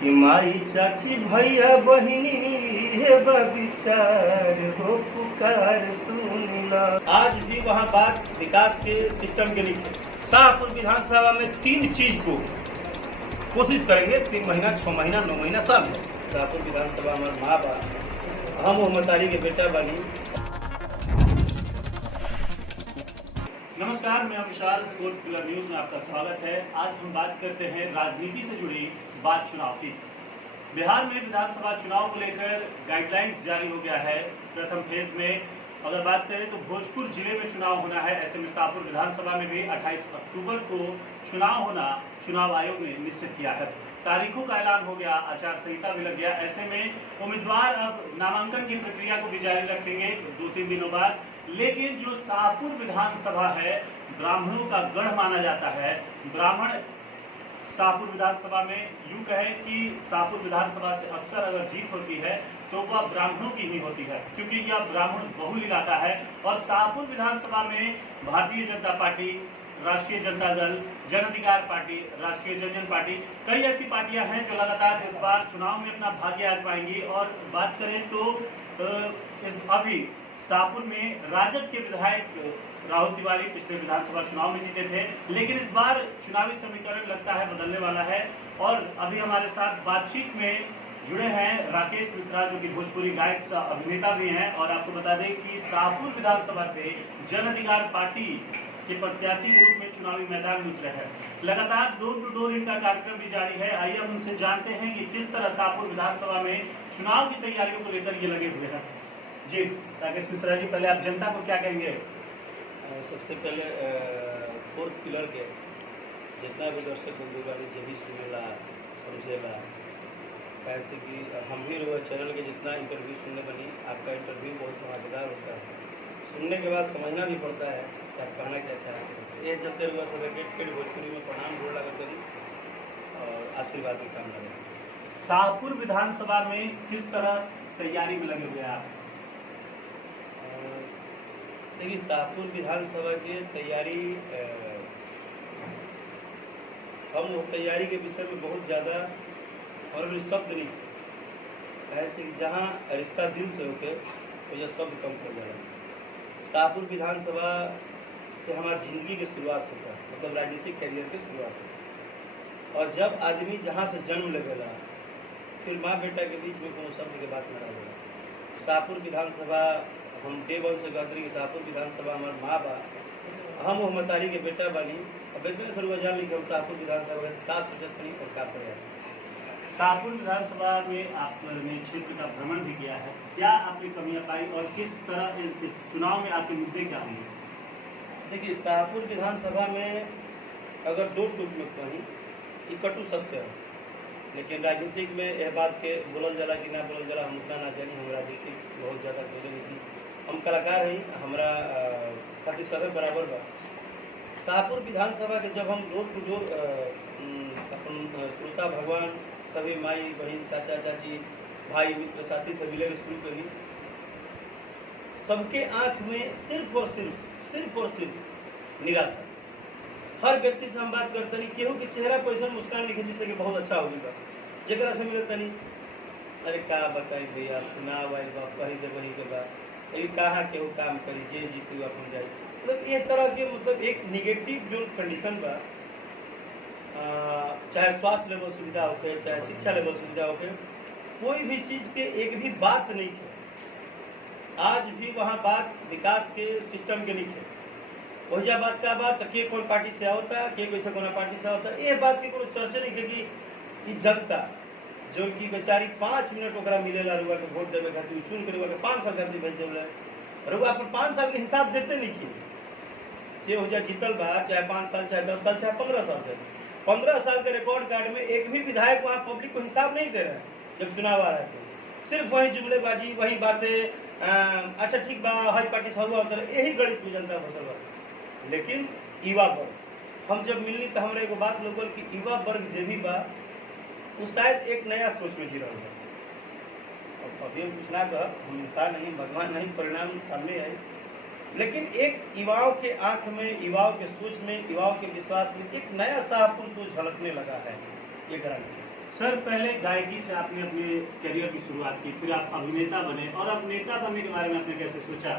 कि माई चाची भैया बहिनी हे विचार हो पुकार सुनिला। आज भी वहाँ बात विकास के सिस्टम के लिए शाहपुर विधानसभा में 3 चीज को कोशिश करेंगे, 3 महीना 6 महीना 9 महीना साल। शाहपुर विधानसभा हमारे माँ बाप हम मोहम्मद के बेटा बनी। नमस्कार, मैं विशाल, फोर्थ पिलर न्यूज में आपका स्वागत है। आज हम बात करते हैं राजनीति से जुड़ी बात चुनाव की। बिहार में विधानसभा चुनाव को लेकर गाइडलाइंस जारी हो गया है। प्रथम फेज में अगर बात करें तो भोजपुर जिले में चुनाव होना है। ऐसे में शाहपुर विधानसभा में भी 28 अक्टूबर को चुनाव होना चुनाव आयोग ने निश्चित किया है। तारीखों का ऐलान हो गया, आचार संहिता भी लग गया। ऐसे में उम्मीदवार अब नामांकन की प्रक्रिया को भी जारी रखेंगे 2-3 दिनों बाद। लेकिन जो शाहपुर विधानसभा है, ब्राह्मणों का गढ़ माना जाता है। ब्राह्मण शाहपुर विधानसभा में यूं कहे कि शाहपुर विधानसभा से अक्सर अगर जीत होती है तो वह ब्राह्मणों की ही होती है, क्योंकि यह ब्राह्मण बहुल इलाका है। और शाहपुर विधानसभा में भारतीय जनता पार्टी, राष्ट्रीय जनता दल, जन अधिकार पार्टी, राष्ट्रीय जनजन पार्टी, कई ऐसी पार्टियां हैं जो लगातार इस बार चुनाव में अपना भाग्य आजमाएंगी। और बात करें तो अभी शाहपुर में राजद के विधायक राहुल तिवारी पिछले विधानसभा चुनाव में जीते थे, लेकिन इस बार चुनावी समीकरण लगता है बदलने वाला है। और अभी हमारे साथ बातचीत में जुड़े हैं राकेश मिश्रा, जो कि भोजपुरी गायक अभिनेता भी हैं। और आपको बता दें कि शाहपुर विधानसभा से जन अधिकार पार्टी के प्रत्याशी के रूप में चुनावी मैदान में उतरे हैं। लगातार डोर टू डोर इनका कार्यक्रम भी जारी है। आइए हम उनसे जानते हैं कि किस तरह शाहपुर विधानसभा में चुनाव की तैयारियों को लेकर ये लगे हुए हैं। जी राकेश मिश्रा जी, पहले आप जनता को क्या कहेंगे? सबसे पहले फोर्थ पिलर के जितना भी दर्शक बंधु बानी जो भी सुनेला समझेला, कैसे कि हम भी चैनल के जितना इंटरव्यू सुनने बनी, आपका इंटरव्यू बहुत मजेदार होता है। सुनने के बाद समझना भी पड़ता है कि आप कहना क्या चाहते हैं। ये चलते हुए सब एक भोजपुरी में प्रणाम जोड़ लगा करी और आशीर्वाद की काम करें। शाहपुर विधानसभा में किस तरह तैयारी में लगे हुए आप? देखिए, शाहपुर विधानसभा की तैयारी, हम तैयारी के विषय में बहुत ज़्यादा और शब्द नहीं, ऐसे कि जहाँ रिश्ता दिल से होके तो यह शब्द कम कर जाए। शाहपुर विधानसभा से हमारी जिंदगी की शुरुआत होता है, मतलब राजनीतिक कैरियर की शुरुआत होती है। और जब आदमी जहाँ से जन्म लेगा, फिर माँ बेटा के बीच में कोनो शब्द के बात न रहेगा। शाहपुर विधानसभा हम डे 1 से कहते कि शाहपुर विधानसभा हमारे माँ बाप हम मोहम्मद के बेटा बनी। अब इतने शुरू जान ली कि हम शाहपुर विधानसभा का सोचत नहीं और का प्रयास। शाहपुर विधानसभा में आपने क्षेत्र का भ्रमण भी किया है, क्या आपकी कमियां पाई और किस तरह इस चुनाव में आपके मुद्दे क्या होंगे? देखिए, शाहपुर विधानसभा में अगर 2 टूक में कहीं ये कटु सत्य है, लेकिन राजनीतिक में यह बात के बोलल जाला कि ना बोलल जाला, हम उतना ना जानी। हम राजनीतिक बहुत ज़्यादा बोले नहीं, हम कलाकार हैं, हमारा खातिर सब बराबर बा। शाहपुर विधानसभा के जब हम डोर टू डोर अपन श्रोता भगवान सभी माई बहन चाचा चाची भाई मित्र साथी से मिले शुरू करी, सबके आंख में सिर्फ और सिर्फ निराशा। हर व्यक्ति से हम बात करते नहीं, केहू के चेहरा पर ऐसा मुस्कान लिखे जिससे कि बहुत अच्छा होगा। जरा से मिलता नहीं, अरे का बताई भैया चुनाव आए बा, कही दे वही के बाद अभी कहाँ केहू काम करी, जे जीती अपन जाए। मतलब ये तरह के मतलब एक निगेटिव जो कंडीशन बा, चाहे स्वास्थ्य लेवल सुविधा होके, चाहे शिक्षा लेवल सुविधा होके, कोई भी चीज़ के एक भी बात नहीं है। आज भी वहाँ बात विकास के सिस्टम के नहीं है। वही बात का बात के कौन पार्टी से होता है, के कैसे कौन पार्टी से होता है, ये बात की कोई चर्चा नहीं है कि जनता जो कि बेचारी 5 मिनट ओकरा मिलेला रुआ के वोट देवे खातिर, चुन के रुआ के 5 साल खातिर भेज देवला, रुआ पर 5 साल के हिसाब देते नहीं कि जे हो जा जीतल बा, चाहे 5 साल, चाहे 10 साल, चाहे 15 साल से 15 साल के रिकॉर्ड कार्ड में एक भी विधायक वहाँ पब्लिक को हिसाब नहीं दे रहा है। जब चुनाव आ रहा है तो सिर्फ वही जुमलेबाजी, वही बातें, अच्छा ठीक बा हर पार्टी से हुआ उतर, यही गणित में जनता फसल बा। लेकिन युवा वर्ग हम जब मिलनी तो हमारे एगो बात लोगल कि युवा वर्ग जे भी बा वो शायद एक नया सोच में जी रहा है। अभी हम कुछ ना कह, हम इंसान नहीं, भगवान नहीं, परिणाम सामने आए। लेकिन एक युवाओं के आंख में, युवाओं के सोच में, युवाओं के विश्वास में एक नया शाहपुर को झलकने लगा है। ये गारंटी सर पहले गायकी से आपने अपने करियर की शुरुआत की, फिर आप अभिनेता बने, और अब नेता बनने के बारे में आपने कैसे सोचा?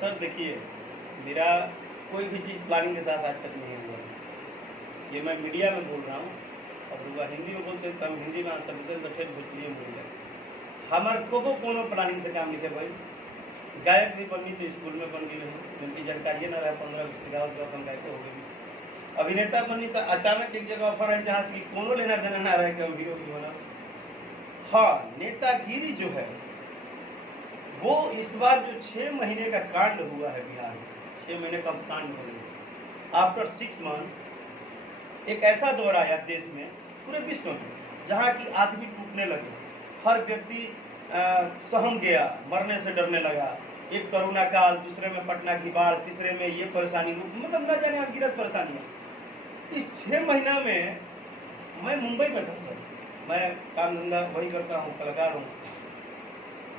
सर देखिए, मेरा कोई भी चीज़ प्लानिंग के साथ आज तक नहीं हुआ। ये मैं मीडिया में बोल रहा हूँ, अब लोग हिंदी में बोलते हैं तो हम हिंदी में आंसर देते हैं, तो ठेठ भोजपुरी में बोल रहे हमारे को कोनो प्लानिंग से काम लिखे भाई। गायक भी बननी थी, स्कूल में बन गई रही, जिनकी जानकारी ना रहा 15-20 गाँव जो हम गायक हो गए। अभिनेता बननी तो अचानक एक जगह ऑफर है जहाँ से कोनो लेना देना ना रहे कि हम हीरो भी बना। हाँ, नेतागिरी जो है वो इस बार जो 6 महीने का कांड हुआ है बिहार में, 6 महीने का कांड हो गया। आफ्टर 6 मंथ एक ऐसा दौर आया देश में, पूरे विश्व में, जहाँ की आदमी टूटने लगे, हर व्यक्ति सहम गया, मरने से डरने लगा। एक कोरोना काल, दूसरे में पटना की बाढ़, तीसरे में ये परेशानी, मतलब न जाने अनगिनत परेशानियाँ। इस 6 महीना में मैं मुंबई में था सर, मैं काम धंधा वही करता हूँ, कलाकार हूँ।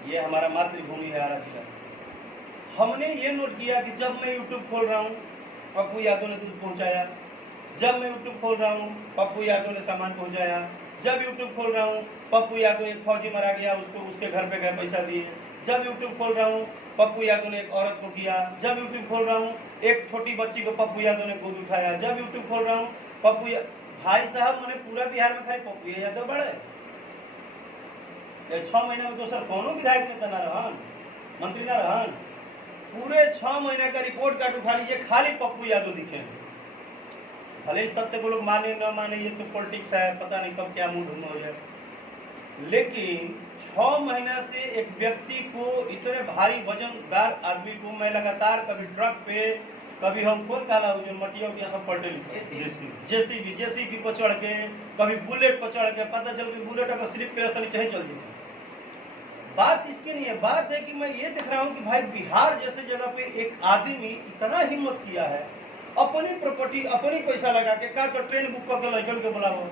ये हमारा मातृभूमि है आरा जिला। हमने ये नोट किया कि जब मैं यूट्यूब खोल रहा हूँ, पप्पू यादव ने दूध पहुँचाया। जब मैं यूट्यूब खोल रहा हूँ, पप्पू यादव ने सामान पहुँचाया। जब यूट्यूब खोल रहा हूँ, पप्पू यादव एक फौजी मारा गया, उसको उसके घर पे गए पैसा दिए। जब यूट्यूब खोल रहा हूँ, पप्पू यादव ने एक औरत को किया। जब यूट्यूब खोल रहा हूँ, एक छोटी बच्ची को पप्पू यादव ने गोद उठाया। जब यूट्यूब खोल रहा हूँ, भाई साहब, मैंने पूरा बिहार में खाली पप्पू यादव बढ़े। 6 महीने में तो सर कोनो विधायक नेता ना रहन, मंत्री ना रहन। पूरे 6 महीने का रिपोर्ट कार्ड उठा लीजिए, खाली पप्पू यादव दिखे। भले इस सत्य को लोग माने न माने, ये तो पॉलिटिक्स है, पता नहीं कब क्या मूड हो जाए। लेकिन 6 महीना से एक व्यक्ति को, इतने भारी वजनदार आदमी को मैं लगातार कभी ट्रक पे, कभी हम कौन काला जो मटिया उटिया सब पलटे जेसीबी पर चढ़ के, कभी बुलेट पर चढ़ के, पता चल के बुलेट अगर स्लिप करे तो चाहे चल जाए। बात इसकी नहीं है, बात है कि मैं ये देख रहा हूँ कि भाई बिहार जैसे जगह पे एक आदमी इतना हिम्मत किया है, अपनी प्रॉपर्टी, अपनी पैसा लगा के, का तो ट्रेन बुक करके लड़कन के बुलाओ।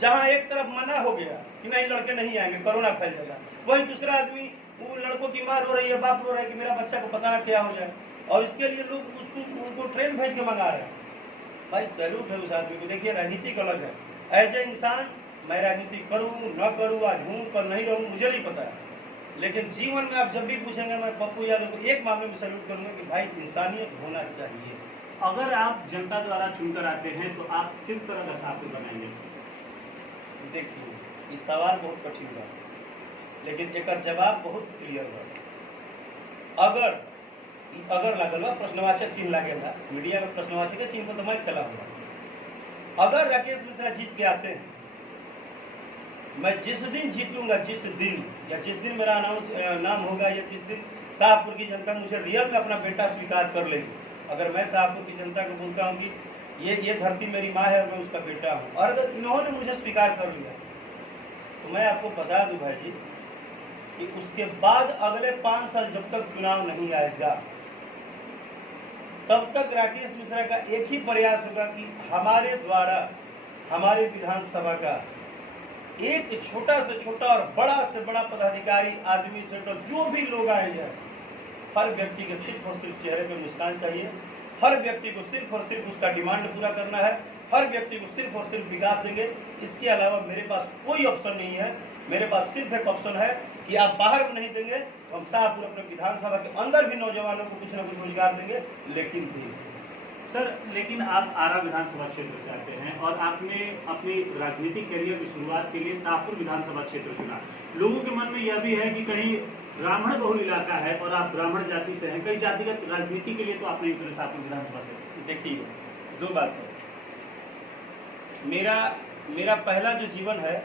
जहाँ एक तरफ मना हो गया कि नहीं लड़के नहीं आएंगे, कोरोना फैल जाएगा, वही दूसरा आदमी, वो लड़कों की मार हो रही है, बाप रो रहा है कि मेरा बच्चा को पता ना क्या हो जाए, और इसके लिए लोग उनको ट्रेन भेज के मंगा रहे हैं। भाई सैल्यूट है उस आदमी को। देखिए, राजनीतिक अलग है। एज ए इंसान मैं राजनीति करूँ न करूँ, आज हूँ कल नहीं रहूँ, मुझे नहीं पता है। लेकिन जीवन में आप जब भी पूछेंगे, मैं पप्पू यादव को एक मामले में सैल्यूट करूँगा कि भाई इंसानियत होना चाहिए। अगर आप जनता द्वारा चुनकर आते हैं तो आप किस तरह का साथी बनाएंगे? देखिए, ये सवाल बहुत कठिन बा, लेकिन एक जवाब बहुत क्लियर बा। अगर लागल बा, प्रश्नवाचक चिन्ह लागेला, मीडिया में प्रश्नवाचक के चिन्ह पर तो मैं खेला हुआ। अगर राकेश मिश्रा जीत के आते हैं, मैं जिस दिन जीतूंगा, जिस दिन मेरा नाम होगा, या जिस दिन शाहपुर की जनता मुझे रियल में अपना बेटा स्वीकार कर लेगी, अगर मैं शाहपुर की जनता को बोलता हूँ कि ये धरती मेरी माँ है और मैं उसका बेटा हूँ, और अगर इन्होंने मुझे स्वीकार कर लिया, तो मैं आपको बता दूं भाई जी कि उसके बाद अगले 5 साल जब तक चुनाव नहीं आएगा, तब तक राकेश मिश्रा का एक ही प्रयास होगा कि हमारे द्वारा हमारे विधानसभा का एक छोटा से छोटा और बड़ा से बड़ा पदाधिकारी, आदमी से तो जो भी लोग आए जाए, हर व्यक्ति के सिर्फ और सिर्फ चेहरे पे मुस्कान चाहिए। हर व्यक्ति को सिर्फ और सिर्फ उसका डिमांड पूरा करना है। हर व्यक्ति को सिर्फ और सिर्फ विकास देंगे। इसके अलावा मेरे पास कोई ऑप्शन नहीं है। मेरे पास सिर्फ एक ऑप्शन है कि आप बाहर में नहीं देंगे तो हम शाहपुर अपने विधानसभा के अंदर भी नौजवानों को कुछ न कुछ रोजगार देंगे, लेकिन भी सर, लेकिन आप आरा विधानसभा क्षेत्र से आते हैं और आपने अपनी राजनीतिक करियर की शुरुआत के लिए शाहपुर विधानसभा क्षेत्र चुना। लोगों के मन में यह भी है कि कहीं ब्राह्मण बहुल इलाका है और आप ब्राह्मण जाति से हैं, कई जातिगत राजनीति के लिए तो आप नहीं उतरे शाहपुर विधानसभा से। देखिए, 2 बात है। मेरा पहला जो जीवन है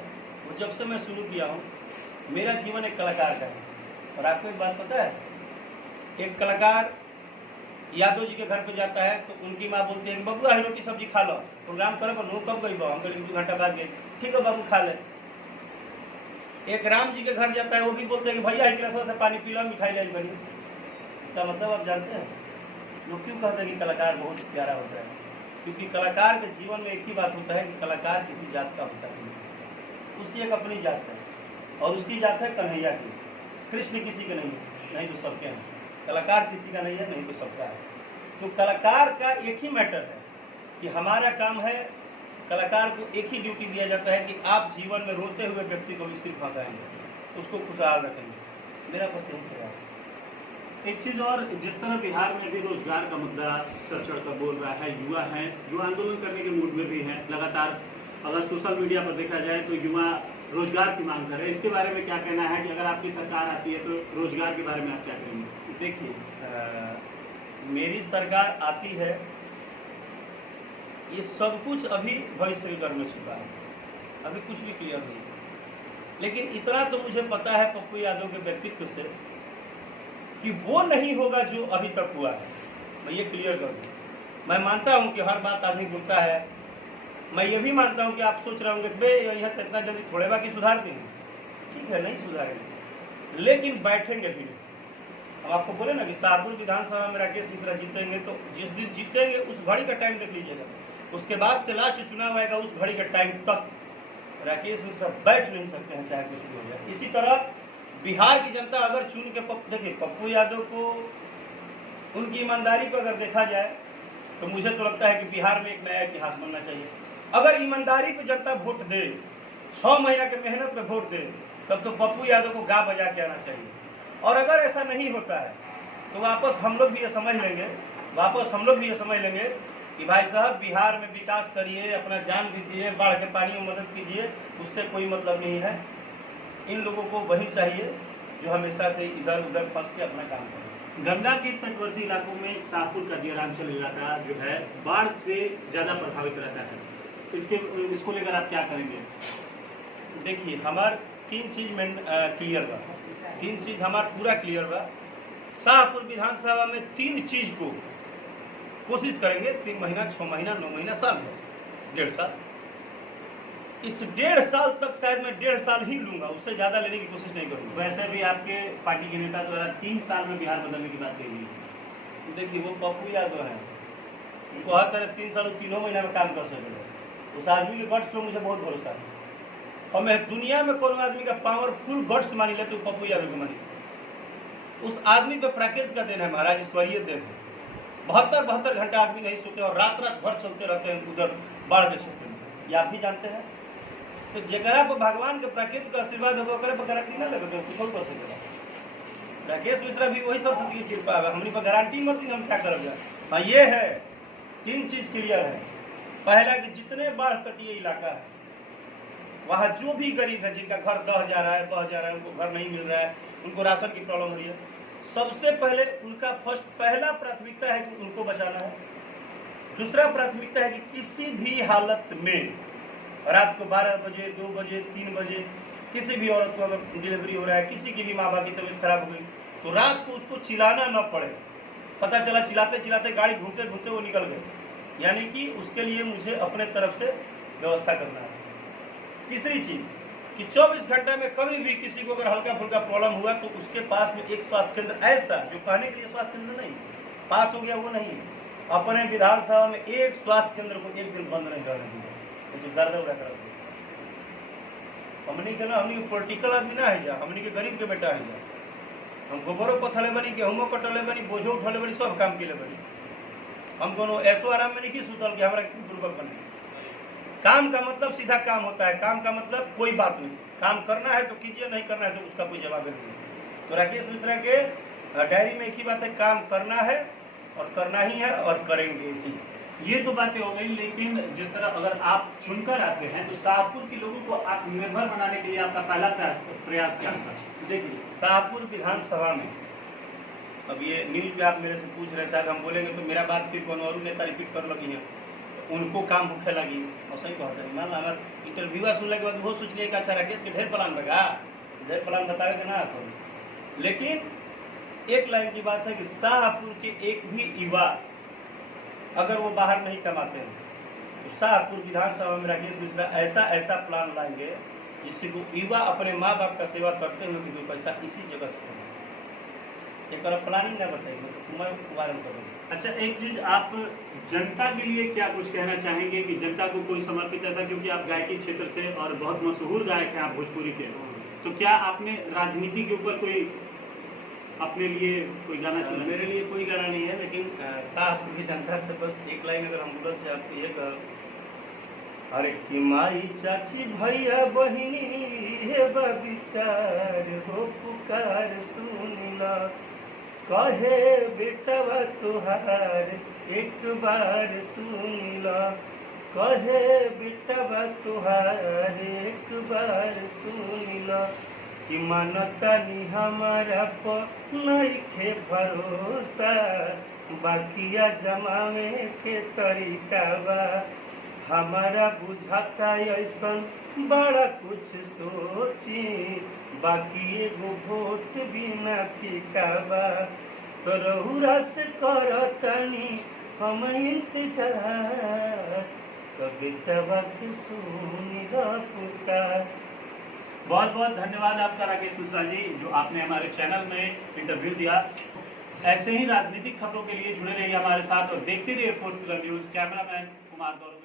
वो जब से मैं शुरू किया हूँ, मेरा जीवन एक कलाकार का है। और आपको एक बात पता है, एक कलाकार यादव जी के घर पे जाता है तो उनकी माँ बोलती है कि बबुआ ही रोटी सब्जी खा लो, प्रोग्राम करे पर कब गई हम करीब 2 घंटा बाद गए, ठीक है बाबू खा ले। एक राम जी के घर जाता है, वो भी बोलते हैं कि भैया गिलास से पानी पी लो, मिठाई लाई बनी। इसका मतलब आप जानते हैं लोग क्यों कहते हैं कि कलाकार बहुत प्यारा होता है? क्योंकि कलाकार के जीवन में एक ही बात होता है कि कलाकार किसी जात का होता है, उसकी एक अपनी जात है, और उसकी जात है कन्हैया की। कृष्ण किसी के नहीं तो सबके हैं। कलाकार किसी का नहीं है, नहीं तो सबका है। तो कलाकार का एक ही मैटर है कि हमारा काम है कलाकार को एक ही ड्यूटी दिया जाता है कि आप जीवन में रोते हुए व्यक्ति को भी सिर्फ हंसाएंगे, उसको खुशहाल रखेंगे। मेरा बस यही प्रयास है। एक चीज़ और, जिस तरह बिहार में भी रोजगार का मुद्दा सर चढ़कर बोल रहा है, युवा हैं जो आंदोलन करने के मूड में भी हैं लगातार, अगर सोशल मीडिया पर देखा जाए तो युवा रोजगार की मांग कर रहे हैं, इसके बारे में क्या कहना है कि अगर आपकी सरकार आती है तो रोजगार के बारे में आप क्या करेंगे? देखिए, मेरी सरकार आती है, ये सब कुछ अभी भविष्य में करने चुका है, अभी कुछ भी क्लियर नहीं है। लेकिन इतना तो मुझे पता है पप्पू यादव के व्यक्तित्व से कि वो नहीं होगा जो अभी तक हुआ है, मैं ये क्लियर कर दूँ। मैं मानता हूँ कि हर बात आदमी बोलता है, मैं ये भी मानता हूँ कि आप सोच रहे होंगे बे यह तो इतना जल्दी थोड़े बाकी सुधार देंगे, ठीक है नहीं सुधारेंगे, लेकिन बैठेंगे भी। हम आपको बोले ना कि शाहपुर विधानसभा में राकेश मिश्रा जीतेंगे, तो जिस दिन जीतेंगे उस घड़ी का टाइम देख लीजिएगा, उसके बाद से लास्ट चुनाव आएगा, उस घड़ी के टाइम तक राकेश मिश्रा बैठ नहीं सकते हैं, चाहे कुछ भी हो जाए। इसी तरह बिहार की जनता अगर चुन के देखिए पप्पू यादव को, उनकी ईमानदारी पर अगर देखा जाए तो मुझे तो लगता है कि बिहार में एक नया इतिहास बनना चाहिए। अगर ईमानदारी पर जनता वोट दे, 6 महीना के मेहनत पे वोट दे, तब तो पप्पू यादव को गा बजा के आना चाहिए। और अगर ऐसा नहीं होता है तो वापस हम लोग भी ये समझ लेंगे कि भाई साहब बिहार में विकास करिए, अपना जान दीजिए, बाढ़ के पानी में मदद कीजिए, उससे कोई मतलब नहीं है। इन लोगों को वही चाहिए जो हमेशा से इधर उधर फंस के अपना काम करें। गंगा के तटवर्ती इलाकों में शाहपुर का दियरांचल इलाका जो है बाढ़ से ज़्यादा प्रभावित रहता है, इसको लेकर आप क्या करेंगे? देखिए, हमार 3 चीज़ में क्लियर बा, 3 चीज़ हमार पूरा क्लियर बा। शाहपुर विधानसभा में 3 चीज़ को कोशिश करेंगे, 3 महीना, 6 महीना, 9 महीना, साल में 1.5 साल। इस 1.5 साल तक शायद मैं 1.5 साल ही लूंगा, उससे ज़्यादा लेने की कोशिश नहीं करूँगा। वैसे भी आपके पार्टी के नेता द्वारा 3 साल में बिहार बदलने की बात कही है। देखिए, वो पप्पू यादव है, उनको हर तरह 3 साल 3 महीना में काम कर सकेंगे। उस आदमी के गट्स पर मुझे बहुत भरोसा है, और मैं दुनिया में कोई आदमी का पावरफुल गट्स मानी ले तो पप्पू यादव को मानी। उस आदमी पे प्रकृति का देन है महाराज, ईश्वरीय देन है। 72 घंटा आदमी नहीं सोते और रात भर चलते रहते हैं उधर बाढ़ के क्षेत्र में, ये आप भी जानते हैं। तो जगह पर भगवान के प्रकृति का आशीर्वाद होगा, पर गारंटी ना लगे तो कुछ कर सकेगा। राकेश मिश्रा भी वही सरस्वती की कृपा है, हमने पर गारंटी मत दी, हम क्या कर जाए। हाँ, ये है 3 चीज क्लियर है। पहला कि जितने बाढ़ तटीय इलाका है वहाँ जो भी गरीब है, जिनका घर बह जा रहा है, उनको घर नहीं मिल रहा है, उनको राशन की प्रॉब्लम हो रही है, सबसे पहले उनका पहला प्राथमिकता है कि उनको बचाना है। दूसरा प्राथमिकता है कि किसी भी हालत में रात को 12 बजे, 2 बजे, 3 बजे किसी भी औरत को अगर डिलीवरी हो रहा है, किसी की भी माँ बाप की तबीयत खराब हो गई, तो रात को उसको चिल्लाना न पड़े। पता चला चिल्लाते चिल्लाते गाड़ी ढूंढते ढूंढते वो निकल गए, यानी कि उसके लिए मुझे अपने तरफ से व्यवस्था करना है। तीसरी चीज कि 24 घंटा में कभी भी किसी को अगर हल्का फुल्का प्रॉब्लम हुआ तो उसके पास में एक स्वास्थ्य केंद्र, ऐसा जो कहने के लिए स्वास्थ्य केंद्र नहीं पास हो गया वो नहीं, अपने विधानसभा में एक स्वास्थ्य केंद्र को एक दिन बंद नहीं करने दिया, तो दर्द उड़ा कर हमनी के ना, हमनी के पॉलिटिकल आदमी ना है जा, हमनी के गरीब के बेटा है जा। हम गोबरों पथले बनी, गेहूँ कटले बनी, बोझो उठले बनी, सब काम के लिए बनी। हम कोनो ऐसो आराम में नहीं सुतल कि हमारा पूर्वक बने। काम का मतलब सीधा काम होता है, काम का मतलब कोई बात नहीं, काम करना है तो कीजिए, नहीं करना है तो उसका कोई जवाब नहीं। तो राकेश मिश्रा के डायरी में एक ही बात है, काम करना है और करना ही है और करेंगे ही। ये तो बातें हो गई, लेकिन जिस तरह अगर आप चुनकर आते हैं तो शाहपुर के लोगों को आत्मनिर्भर बनाने के लिए आपका पहला प्रयास क्या होगा? देखिए, शाहपुर विधानसभा में अब ये न्यूज पे आप मेरे से पूछ रहे, शायद हम बोलेंगे तो मेरा बात फिर कौन और नेता रिपीट कर लगी है, उनको काम होखे लगी और सही बात है। मान ला इंटरव्यूआ सुनने के बाद वो सोच लिया कि अच्छा राकेश के ढेर प्लान लगा, ढेर प्लान बताएगा ना आपको। लेकिन एक लाइन की बात है कि शाहपुर के एक भी युवा अगर वो बाहर नहीं कमाते हैं तो शाहपुर विधानसभा में राकेश मिश्रा ऐसा प्लान लाएंगे जिससे वो युवा अपने माँ बाप का सेवा करते हुए कि 2 पैसा इसी जगह से कमाए। एक बार प्लानिंग ना बताएंगे तो मैं वायरल करूँगा। अच्छा, एक चीज आप जनता के लिए क्या कुछ कहना चाहेंगे कि जनता को कोई समर्पित, ऐसा क्योंकि आप गायकी क्षेत्र से और बहुत मशहूर गायक हैं आप भोजपुरी के, तो क्या आपने राजनीति के ऊपर कोई अपने लिए कोई गाना चुना? मेरे लिए कोई गाना नहीं है, लेकिन शाहपुर की जनता से बस एक लाइन अगर हम बोलना चाहती है अरे कि माई चाची भैया बहिनी हे विचार हो पुकार सुनिला, कहे बेटवा तुहार एक बार सुनिला, कहे बेटवा तुहार एक बार सुनिला, कि मानता नी हमारा पर नइखे भरोसा, बाकिया जमावे के तरीका बा, हमारा बुझाता ऐसन बड़ा कुछ सोची, बाकी एगो वोट बिना फीका बा, तो रहुरा से करतनी हम इंतजार, तो बेटवा के सुनी पुकार। बहुत बहुत धन्यवाद आपका राकेश मिश्रा जी, जो आपने हमारे चैनल में इंटरव्यू दिया। ऐसे ही राजनीतिक खबरों के लिए जुड़े रहिए हमारे साथ और देखते रहिए 4th pillar news. Cameraman Kumar गौरव।